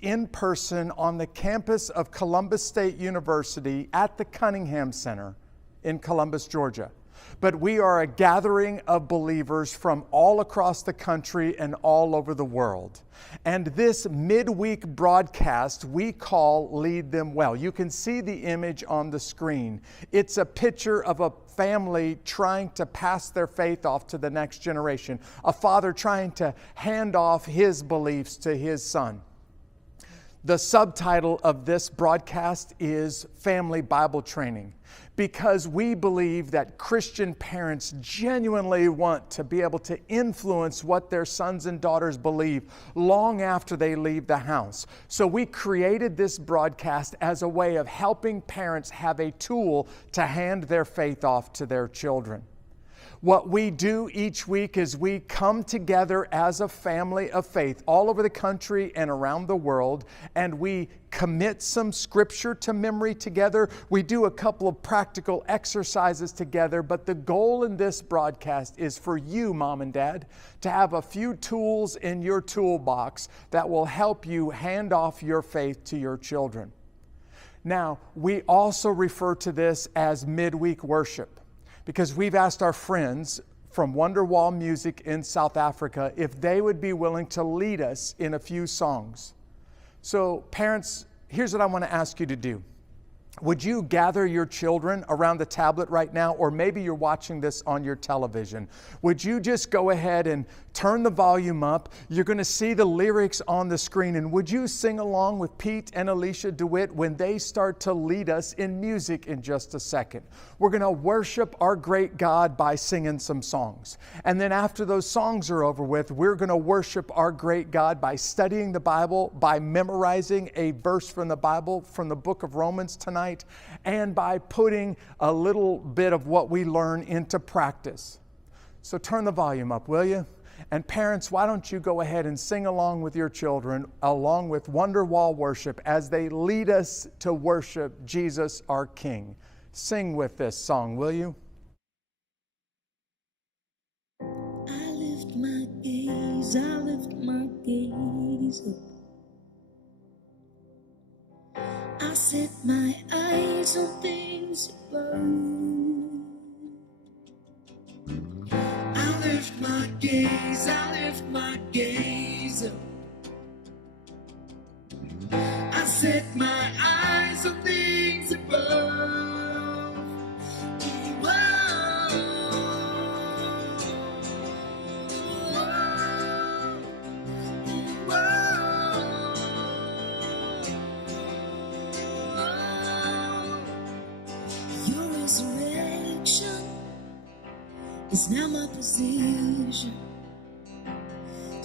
in person on the campus of Columbus State University at the Cunningham Center in Columbus, Georgia. But we are a gathering of believers from all across the country and all over the world. And this midweek broadcast we call Lead Them Well. You can see the image on the screen. It's a picture of a family trying to pass their faith off to the next generation. A father trying to hand off his beliefs to his son. The subtitle of this broadcast is Family Bible Training, because we believe that Christian parents genuinely want to be able to influence what their sons and daughters believe long after they leave the house. So we created this broadcast as a way of helping parents have a tool to hand their faith off to their children. What we do each week is we come together as a family of faith all over the country and around the world, and we commit some scripture to memory together. We do a couple of practical exercises together, but the goal in this broadcast is for you, mom and dad, to have a few tools in your toolbox that will help you hand off your faith to your children. Now, we also refer to this as midweek worship, because we've asked our friends from Wonderwall Music in South Africa if they would be willing to lead us in a few songs. So parents, here's what I want to ask you to do. Would you gather your children around the tablet right now, or maybe you're watching this on your television? Would you just go ahead and turn the volume up? You're going to see the lyrics on the screen, and would you sing along with Pete and Alicia DeWitt when they start to lead us in music in just a second? We're going to worship our great God by singing some songs. And then after those songs are over with, we're going to worship our great God by studying the Bible, by memorizing a verse from the Bible from the book of Romans tonight, and by putting a little bit of what we learn into practice. So turn the volume up, will you? And parents, why don't you go ahead and sing along with your children, along with Wonderwall Worship, as they lead us to worship Jesus our King. Sing with this song, will you? I lift my gaze up. I set my eyes on things above. I lift my gaze up. I set my eyes on things above. Your resurrection is now my position.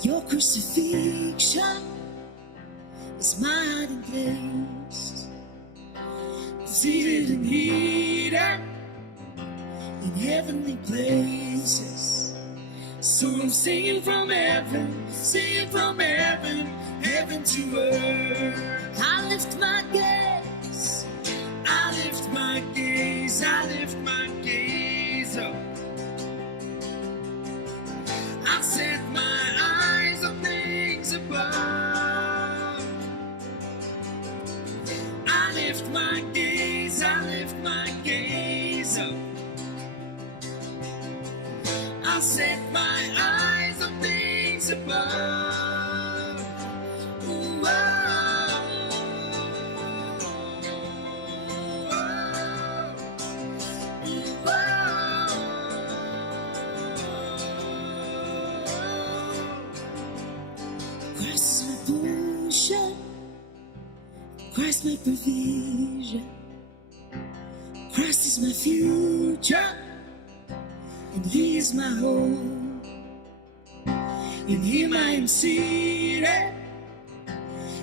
Your crucifixion is my hiding place. Seated and heated in heavenly places. So I'm singing from heaven, heaven to earth. I lift my gaze, up. I set my eyes on things above. I lift my gaze up. I set my eyes on things above. Ooh, Christ is my portion, Christ my provision, Christ is my future, and He is my hope. In Him I am seated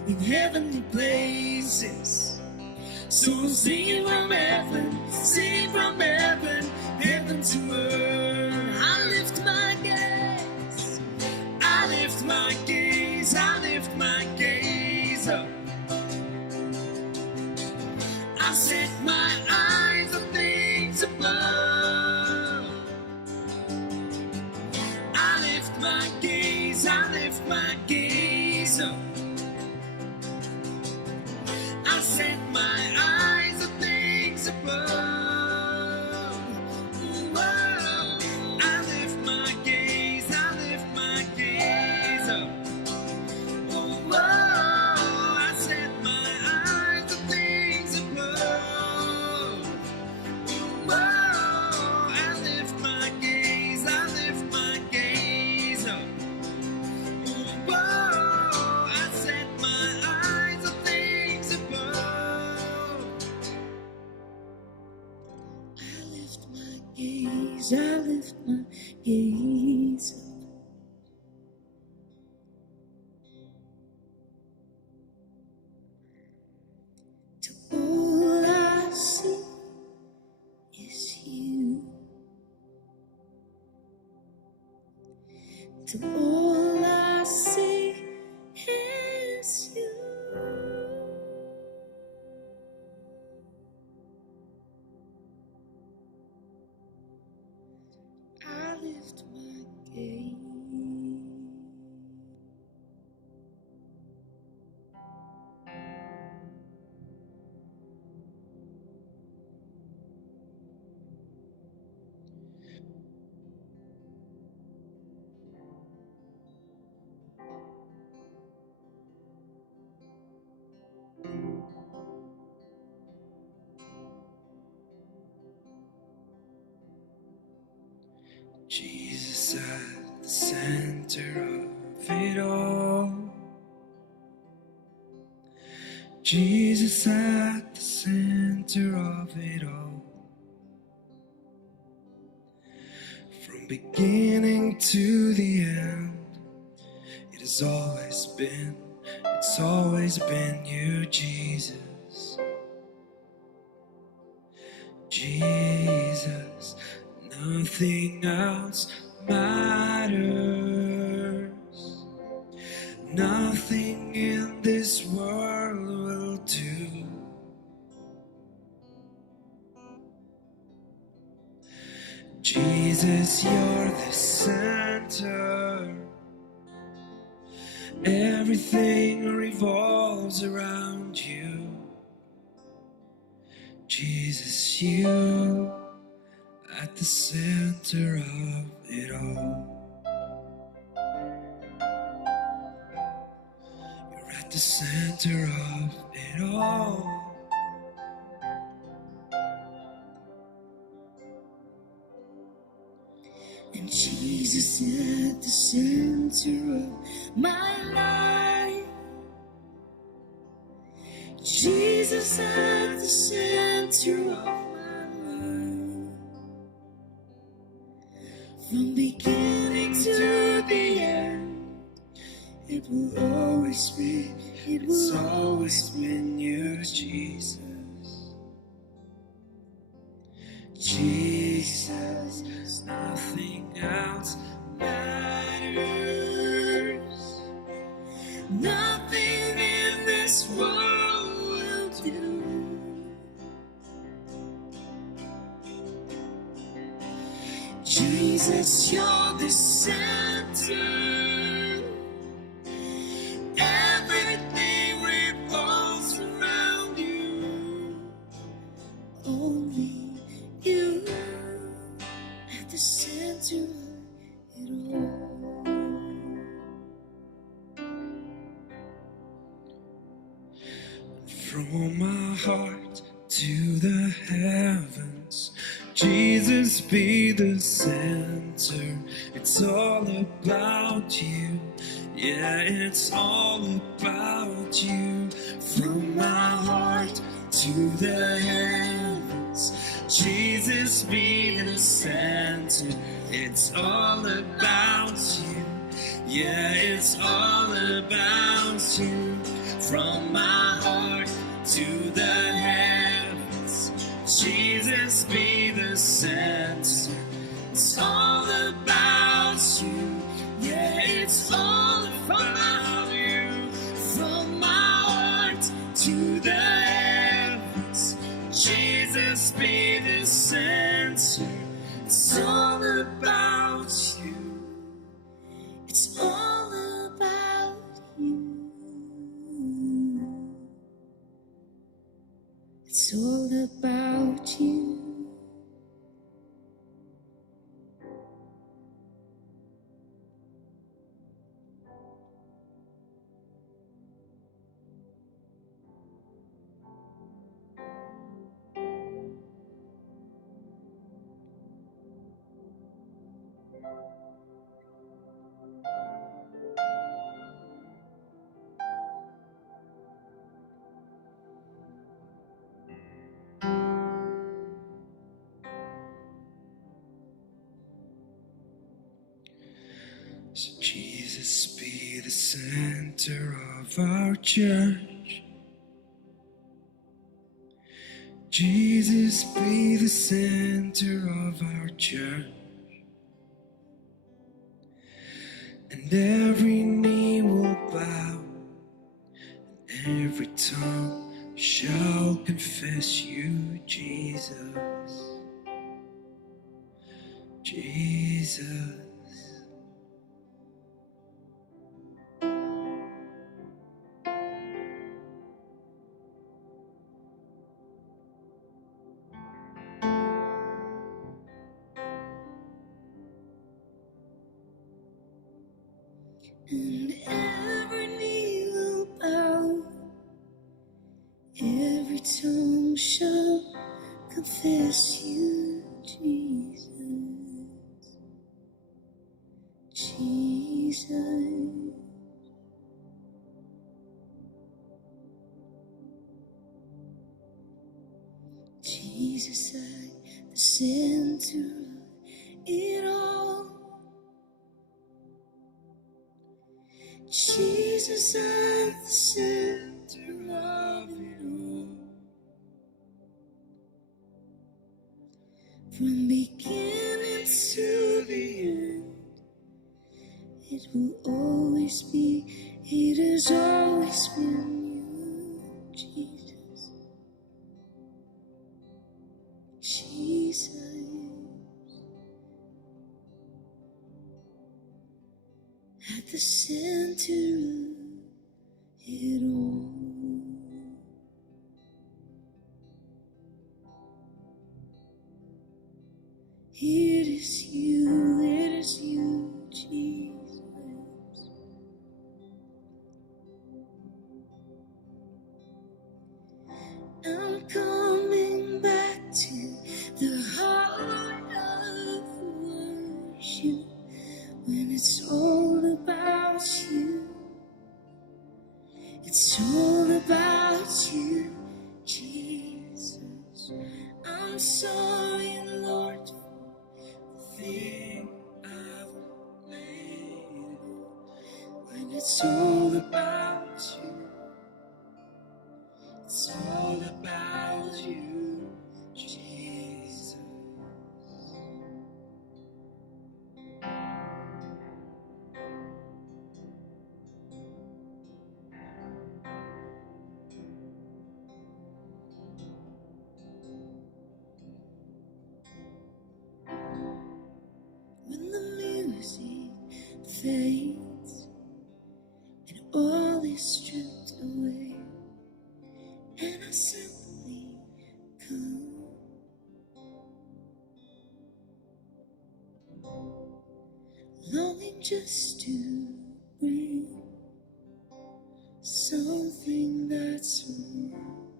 in heavenly places. So I'm singing from heaven, heaven to earth. I lift my gaze, up. I set my eyes on things above. I lift my gaze up. as I lift my gaze up to all I see is you. To all I see is you. I lift my gaze. Jesus at the center of it all. Jesus at the center of it all. From beginning to the end, it's always been you, Jesus. Jesus, nothing else matters. Nothing in this world will do. Jesus, you're the center. Everything revolves around you. Jesus, you at the center of it all. You're at the center of it all. And Jesus at the center of my life. Jesus at the center of my life. From beginning to the end, it will always be, it's always been you, Jesus. Jesus, nothing else matters. Nothing in this world will do. Jesus, you're the center. Everything revolves around you. Only you at the center of it all. From my heart to the heavens, Jesus be the center. It's all about you. Yeah, it's all about you. From my heart to the heavens, Jesus be the center. It's all about you. Yeah, it's all about you. From my heart to the heavens, Jesus be the center. It's all about you. Yeah, it's all about you. From my heart to the heavens, Jesus be the center. It's all about you. It's all about you. It's all about you. Jesus be the center of our church. Jesus be the center of our church. And every knee will bow, and every tongue shall confess you, Jesus. Jesus. And every knee will bow, every tongue shall confess you, Jesus. Jesus. Jesus at the center of it all. Jesus at the center of it all. From beginning to the end, it will always be, it has always been you, Jesus. Jesus. At the center of it all. It is you, Jesus. I'm coming back to the heart of worship when it's all about you. It's all about you, Jesus. I'm sorry, Lord, for the thing I've made. When it's all about you, it's all about you, Jesus. When the music fades and all is stripped away, and I simply come, longing just to bring something that's wrong,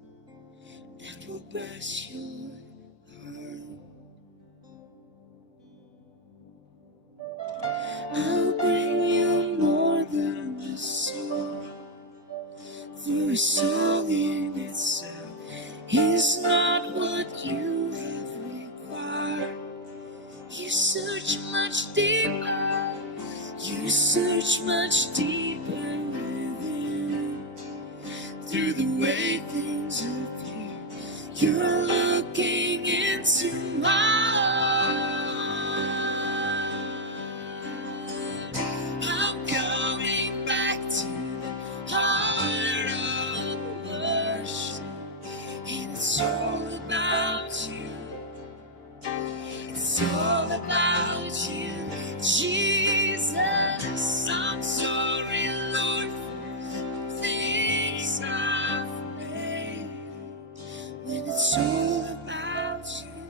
that will bless your heart. I'll bring you more than a song, for a song in itself is not what you have required. You search much deeper, you search much deeper within. Through the way things appear, you're looking into my heart. I'm coming back to the heart of worship, and it's all about you. It's all about you, Jesus. I'm sorry, Lord, for the things I've made. When it's all about you,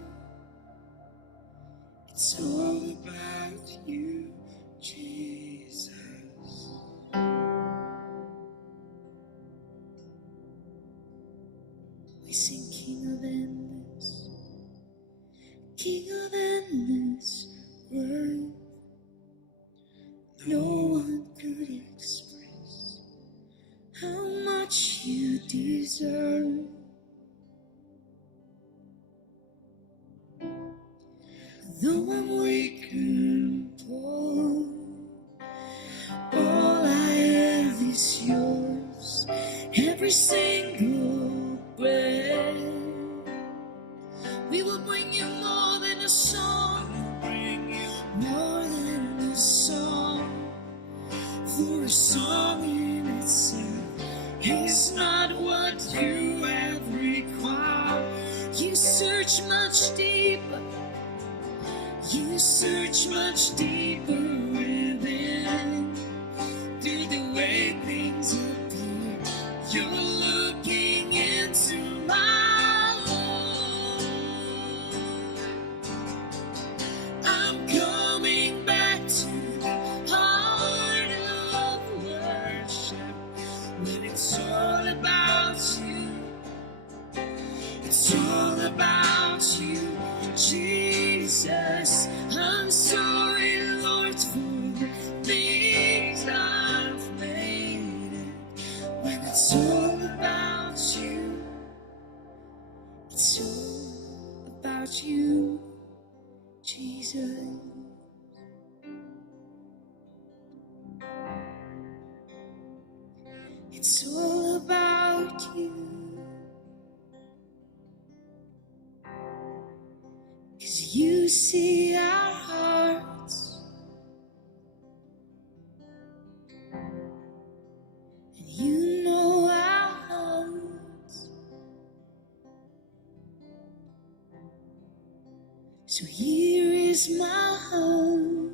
it's all about you, Jesus. We sing King of Endless, King of endless worth. No one could express how much you deserve. Though I'm weak and poor, single breath. We will bring you more than a song, more than a song. For a song in itself is not what you have required. You search much deeper. You search much deeper within. Through the way things appear, you're looking into my heart. I'm coming back to the heart of worship when it's all about you. It's all about you, Jesus. I'm sorry, Lord, for the things I've made it. When it's all about you, it's all about you, Jesus. It's all about you. 'Cause you see our hearts, and you know our hearts. So here is my heart.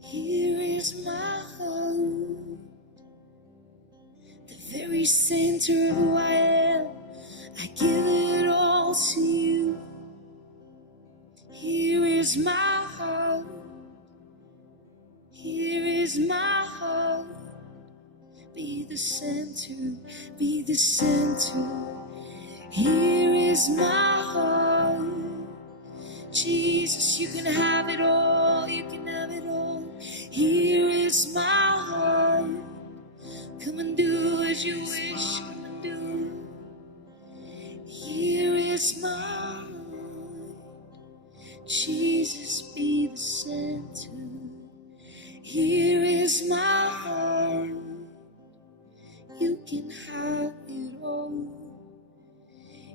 Here is my heart. The very center of who I am, I give it all to you. Here is my heart. Here is my heart. Be the center, be the center. Here is my heart. Jesus, you can have it all, you can have it all. Here is my heart. Come and do as you wish, come and do. Here is my heart. Jesus, be the center. Here is my heart. You can have it all.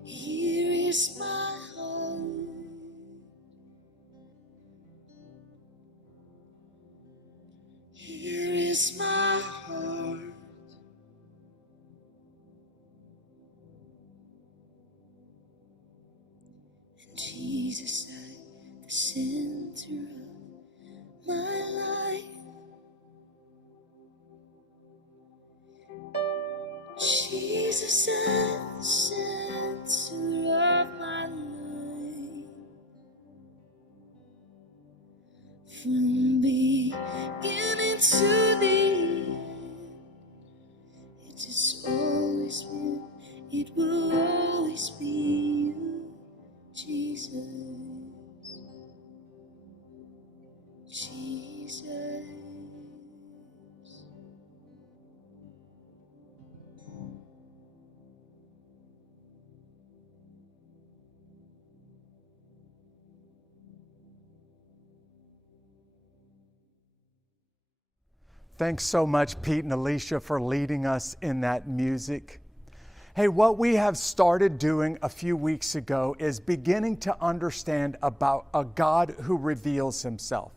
Here is my heart. Here is my heart. And Jesus at the center of my life. Jesus at the center of my life. From beginning to the end, it has always been, it will always be you, Jesus, Jesus. Thanks so much, Pete and Alicia, for leading us in that music. Hey, what we have started doing a few weeks ago is beginning to understand about a God who reveals himself.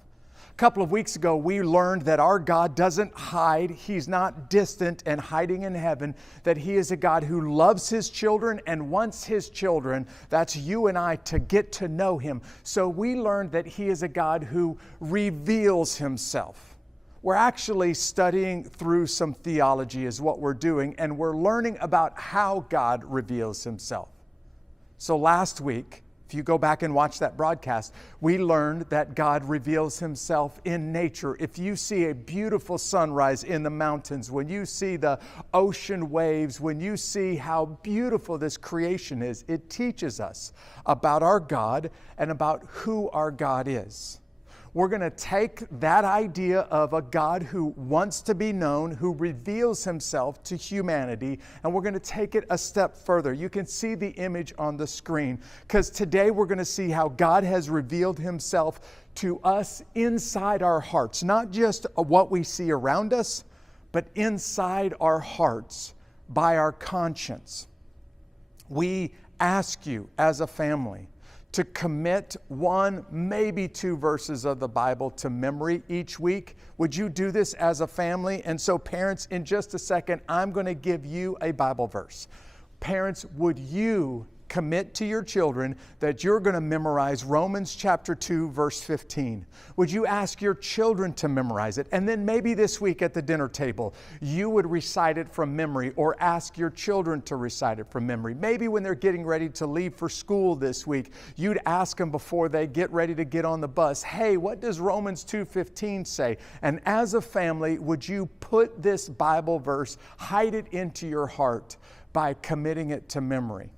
A couple of weeks ago, we learned that our God doesn't hide. He's not distant and hiding in heaven, that he is a God who loves his children and wants his children, that's you and I, to get to know him. So we learned that he is a God who reveals himself. We're actually studying through some theology is what we're doing, and we're learning about how God reveals himself. So last week, if you go back and watch that broadcast, we learned that God reveals himself in nature. If you see a beautiful sunrise in the mountains, when you see the ocean waves, when you see how beautiful this creation is, it teaches us about our God and about who our God is. We're going to take that idea of a God who wants to be known, who reveals himself to humanity, and we're going to take it a step further. You can see the image on the screen, because today we're going to see how God has revealed himself to us inside our hearts, not just what we see around us, but inside our hearts by our conscience. We ask you as a family to commit 1, maybe 2 verses of the Bible to memory each week. Would you do this as a family? And so parents, in just a second, I'm going to give you a Bible verse. Parents, would you commit to your children that you're going to memorize Romans chapter 2, verse 15? Would you ask your children to memorize it? And then maybe this week at the dinner table, you would recite it from memory or ask your children to recite it from memory. Maybe when they're getting ready to leave for school this week, you'd ask them before they get ready to get on the bus, hey, what does Romans 2:15 say? And as a family, would you put this Bible verse, hide it into your heart by committing it to memory?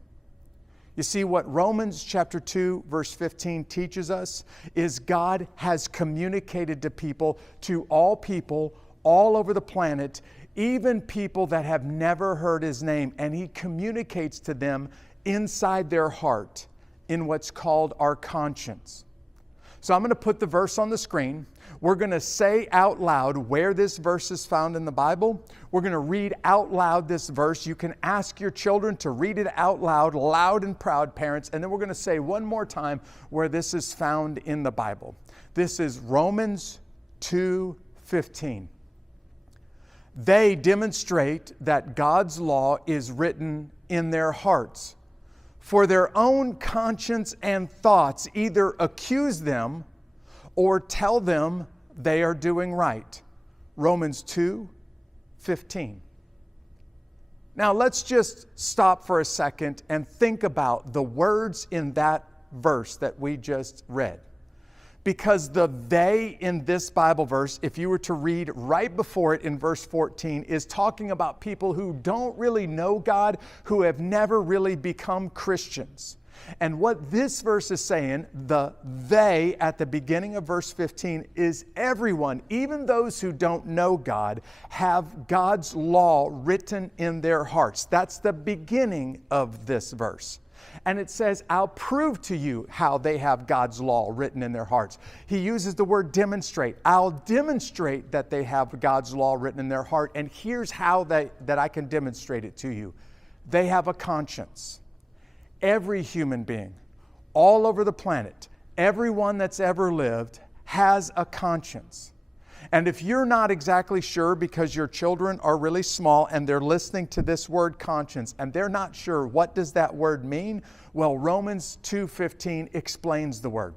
You see, what Romans chapter 2, verse 15 teaches us is God has communicated to all people all over the planet, even people that have never heard His name, and He communicates to them inside their heart in what's called our conscience. So I'm going to put the verse on the screen. We're going to say out loud where this verse is found in the Bible. We're going to read out loud this verse. You can ask your children to read it out loud, loud and proud, parents. And then we're going to say one more time where this is found in the Bible. This is Romans 2:15. They demonstrate that God's law is written in their hearts. For their own conscience and thoughts either accuse them or tell them they are doing right. Romans 2:15. Now let's just stop for a second and think about the words in that verse that we just read. Because the they in this Bible verse, if you were to read right before it in verse 14, is talking about people who don't really know God, who have never really become Christians. And what this verse is saying, the they at the beginning of verse 15, is everyone, even those who don't know God, have God's law written in their hearts. That's the beginning of this verse. And it says, I'll prove to you how they have God's law written in their hearts. He uses the word demonstrate. I'll demonstrate that they have God's law written in their heart. And here's how that I can demonstrate it to you. They have a conscience. Every human being, all over the planet, everyone that's ever lived has a conscience. And if you're not exactly sure because your children are really small and they're listening to this word conscience and they're not sure what does that word mean, well, Romans 2:15 explains the word.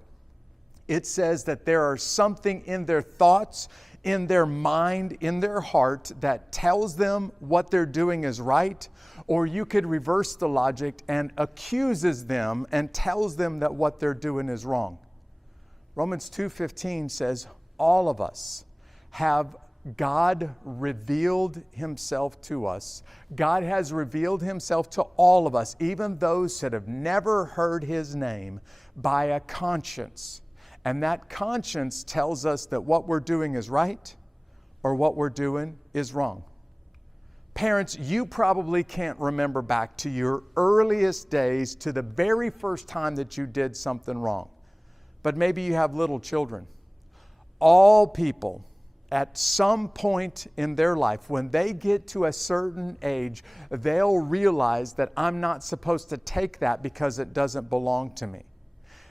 It says that there are something in their thoughts, in their mind, in their heart that tells them what they're doing is right, or you could reverse the logic and accuses them and tells them that what they're doing is wrong. Romans 2:15 says all of us have God revealed Himself to us. God has revealed Himself to all of us, even those that have never heard His name, by a conscience. And that conscience tells us that what we're doing is right or what we're doing is wrong. Parents, you probably can't remember back to your earliest days, to the very first time that you did something wrong. But maybe you have little children. All people, at some point in their life, when they get to a certain age, they'll realize that I'm not supposed to take that because it doesn't belong to me.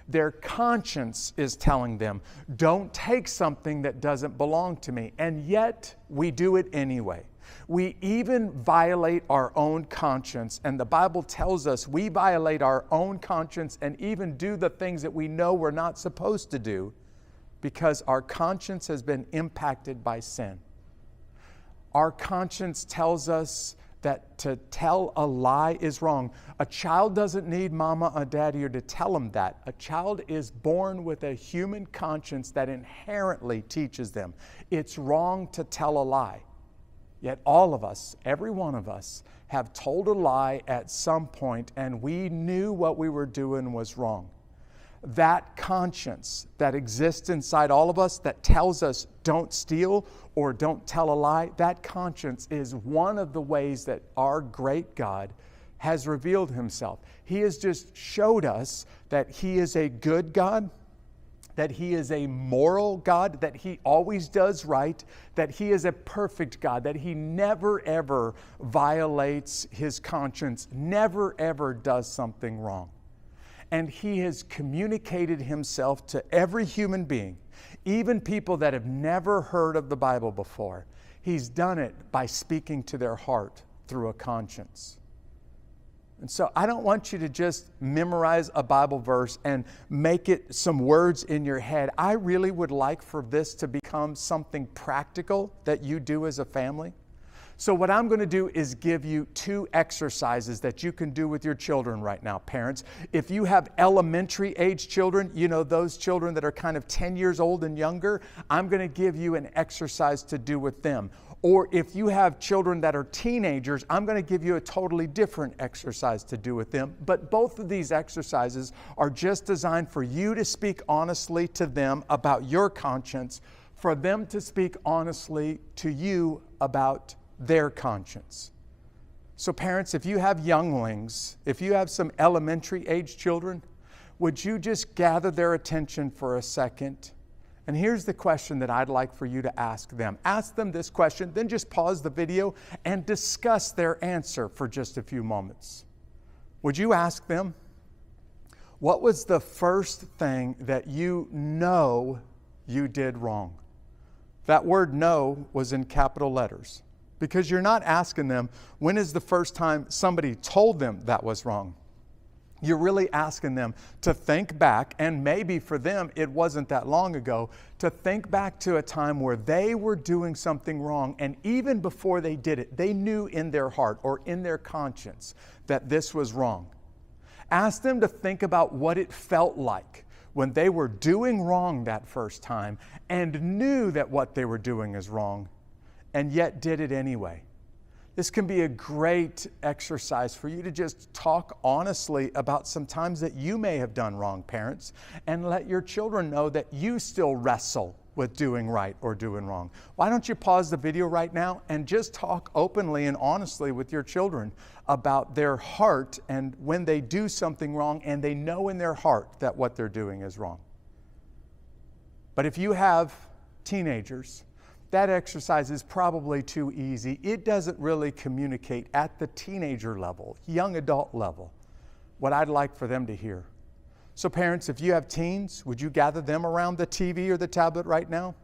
Their conscience is telling them, don't take something that doesn't belong to me. And yet, we do it anyway. We even violate our own conscience. And the Bible tells us we violate our own conscience and even do the things that we know we're not supposed to do, because our conscience has been impacted by sin. Our conscience tells us that to tell a lie is wrong. A child doesn't need mama or daddy to tell them that. A child is born with a human conscience that inherently teaches them it's wrong to tell a lie. Yet all of us, every one of us, have told a lie at some point, and we knew what we were doing was wrong. That conscience that exists inside all of us that tells us don't steal or don't tell a lie, that conscience is one of the ways that our great God has revealed Himself. He has just showed us that He is a good God, that He is a moral God, that He always does right, that He is a perfect God, that He never ever violates His conscience, never ever does something wrong. And He has communicated Himself to every human being, even people that have never heard of the Bible before. He's done it by speaking to their heart through a conscience. And so I don't want you to just memorize a Bible verse and make it some words in your head. I really would like for this to become something practical that you do as a family. So what I'm going to do is give you 2 exercises that you can do with your children right now, parents. If you have elementary age children, you know, those children that are kind of 10 years old and younger, I'm going to give you an exercise to do with them. Or if you have children that are teenagers, I'm going to give you a totally different exercise to do with them. But both of these exercises are just designed for you to speak honestly to them about your conscience, for them to speak honestly to you about their conscience. So parents, if you have younglings, if you have some elementary age children, would you just gather their attention for a second? And here's the question that I'd like for you to ask them. Ask them this question, then just pause the video and discuss their answer for just a few moments. Would you ask them, what was the first thing that you know you did wrong? That word "know" was in capital letters, because you're not asking them, when is the first time somebody told them that was wrong? You're really asking them to think back, and maybe for them it wasn't that long ago, to think back to a time where they were doing something wrong, and even before they did it, they knew in their heart or in their conscience that this was wrong. Ask them to think about what it felt like when they were doing wrong that first time and knew that what they were doing is wrong, and yet did it anyway. This can be a great exercise for you to just talk honestly about some times that you may have done wrong, parents, and let your children know that you still wrestle with doing right or doing wrong. Why don't you pause the video right now and just talk openly and honestly with your children about their heart and when they do something wrong and they know in their heart that what they're doing is wrong. But if you have teenagers, that exercise is probably too easy. It doesn't really communicate at the teenager level, young adult level, what I'd like for them to hear. So parents, if you have teens, would you gather them around the TV or the tablet right now?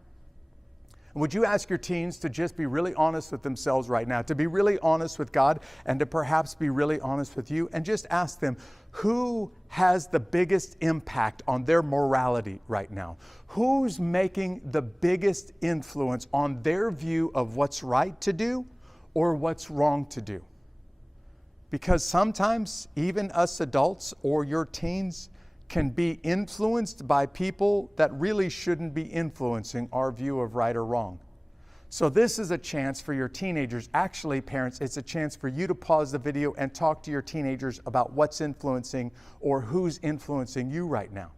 And would you ask your teens to just be really honest with themselves right now, to be really honest with God, and to perhaps be really honest with you, and just ask them, who has the biggest impact on their morality right now? Who's making the biggest influence on their view of what's right to do or what's wrong to do? Because sometimes even us adults or your teens can be influenced by people that really shouldn't be influencing our view of right or wrong. So this is a chance for your teenagers. Actually, parents, it's a chance for you to pause the video and talk to your teenagers about what's influencing or who's influencing you right now.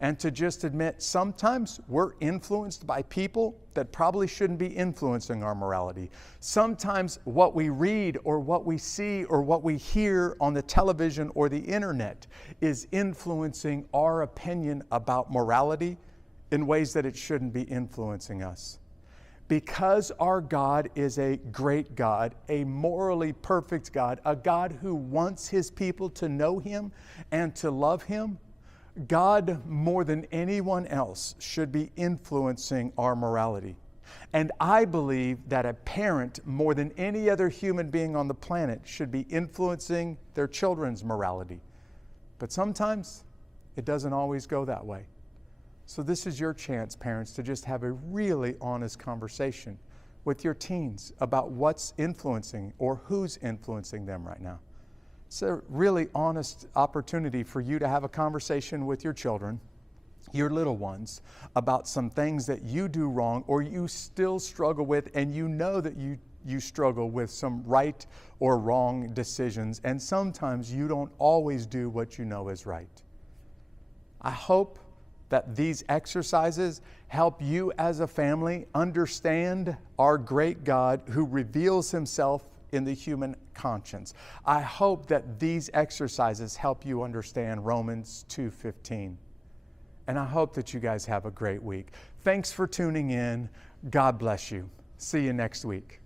And to just admit, sometimes we're influenced by people that probably shouldn't be influencing our morality. Sometimes what we read or what we see or what we hear on the television or the internet is influencing our opinion about morality in ways that it shouldn't be influencing us. Because our God is a great God, a morally perfect God, a God who wants His people to know Him and to love Him, God, more than anyone else, should be influencing our morality. And I believe that a parent, more than any other human being on the planet, should be influencing their children's morality. But sometimes it doesn't always go that way. So this is your chance, parents, to just have a really honest conversation with your teens about what's influencing or who's influencing them right now. It's a really honest opportunity for you to have a conversation with your children, your little ones, about some things that you do wrong or you still struggle with, and you know that you struggle with some right or wrong decisions, and sometimes you don't always do what you know is right. I hope that these exercises help you as a family understand our great God who reveals Himself in the human conscience. I hope that these exercises help you understand Romans 2:15. And I hope that you guys have a great week. Thanks for tuning in. God bless you. See you next week.